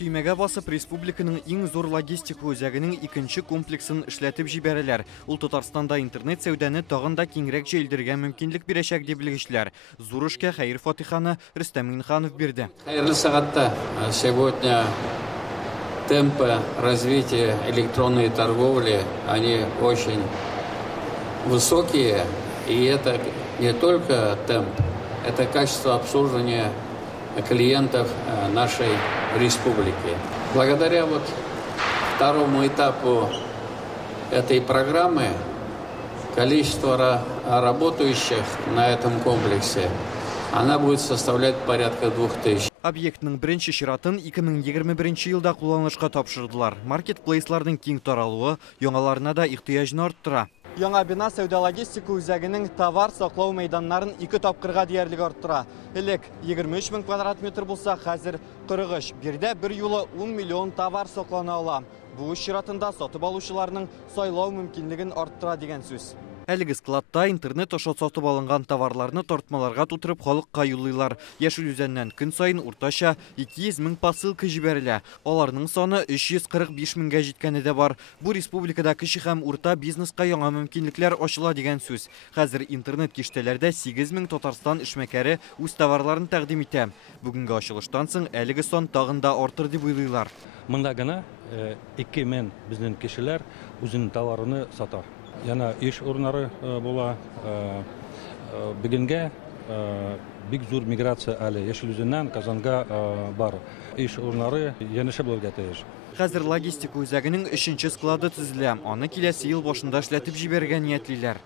Түймәгә басып республиканың иң зур логистика үзәгенең икенче комплексын эшләтеп җибәрәләр. Ул Татарстанда интернет сәүдәне тагын да киңрәк җәелдерергә мөмкинлек бирәчәк дип белгечләр. Зур эшкә хәйр-фатиханы Рөстәм Минханов бирде. Хәерле сәгатьтә сегодня темпы развития электронной торговли, они очень высокие, и это не только темп, это качество обслуживания клиентов нашей республики. Благодаря второму этапу этой программы количество работающих на этом комплексе она будет составлять порядка 2000. Объектның беренче чиратын 2021 елда кулланышка тапшырдылар. Маркетплейсларның киң таралуы яңаларына да ихтыяҗны арттыра. Яңа бина сәүдә логистика үзәгенең товар саклау мәйданнарын 2 тапкырга диярлек арттыра. Элек 23 мең квадрат метр булса, хәзер 43. Бирдә бер юлы 10 миллион товар саклана ала. Бу чиратында сатып алучыларның сайлау мөмкинлеген арттыра дигән сүз. Әлеге складта интернет аша сатып алынган товарларны тартмаларга тутырып халыкка юллыйлар. Яшел үзәннән көн сайын уртача 200 мең посылка җибәрелә. Аларның саны 345 меңгә җиткәне дә бар. Бу республикада кече һәм урта бизнеска яңа мөмкинлекләр ачыла дигән сүз. Хәзер интернет киштәләрдә 8 мең Татарстан эшмәкәре үз товарларын тәкъдим итә. Бүгенге ачылыштан соң әлеге сан тагын да артыр дип уйлыйлар. Монда гына 2 мең безнең кешеләр үзенең товарыны сата. Яна иш урыннары була. Бүгенгә бик зур миграция әле Яшел үзәннән Казанга бар. Иш урыннары янәшә булырга тиеш. Хәзер логистика үзәгенең 3нче склады төзелә. Аны киләсе ел башында эшләтеп җибәргән ниятлиләр.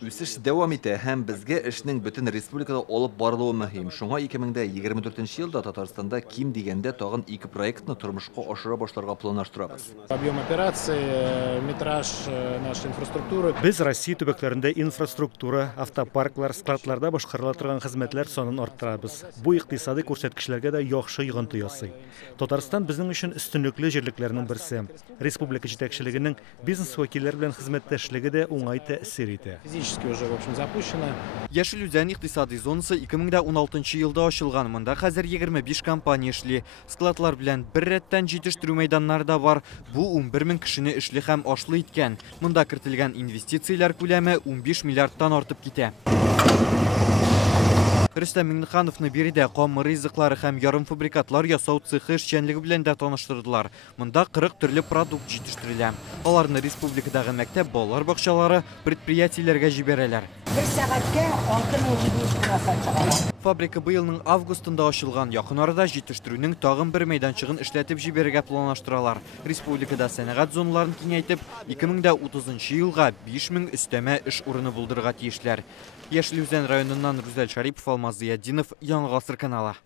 Үсеш дәвам итә һәм безгә эшнең бөтен республикада алып барылуы мөһим. Шуңа 2024 елда Татарстанда ким дигәндә тагын 2 проектны тормышка ашыра башларга планлаштырабыз. Объем операций, метраж нашей инфраструктуры. Без Россия төбәкләрендә инфраструктура, автопарклар, складларда башкарыла торган хезмәтләр санын арттырабыз. Бу икътисади күрсәткечләргә дә яхшы йогынты ясый. Татарстан безнең өчен өстенлекле җирлекләрнең берсе. Республика җитәкчелегенең бизнес вәкилләре белән хезмәттәшлеге дә уңай тәэсир итә. Физически уже в общем запущено. Яшел үзән икътисади зонасы 2016 елда ачылган. Монда хәзер 25 компания эшли. Складлар белән бер рәттән җитештерү мәйданнары да бар. Бу 11 мең кешене эшли һәм ашлы иткән. Монда кертелгән инвестицияләр күләме 15 миллиардтан артып китә. Рөстәм Минхановны биредә камыр ризыклары һәм ярым фабрикатлар ясау цехы эшчәнлеге белән дә таныштырдылар. Монда 40 төрле продукт җитештерелә. Аларны республикадагы мәктәп балалар бакчалары предприятиеләргә җибәрәләр. Bir сәгатькә 6700 килограмм чыгара. Фабрика быелның августында ачылган. Якын арада җитештерүнең тагын бер мәйданчыгын эшләтеп җибәрергә планлаштыралар. Республикада сәнәгать зоналарын киңәйтеп, 2030 елга 5000 өстәмә эш урыны булдырырга тиешләр. Яшел үзән районыннан Рүзәл Шарипов, Алмаз Зиятдинов, Яңа гасыр каналы.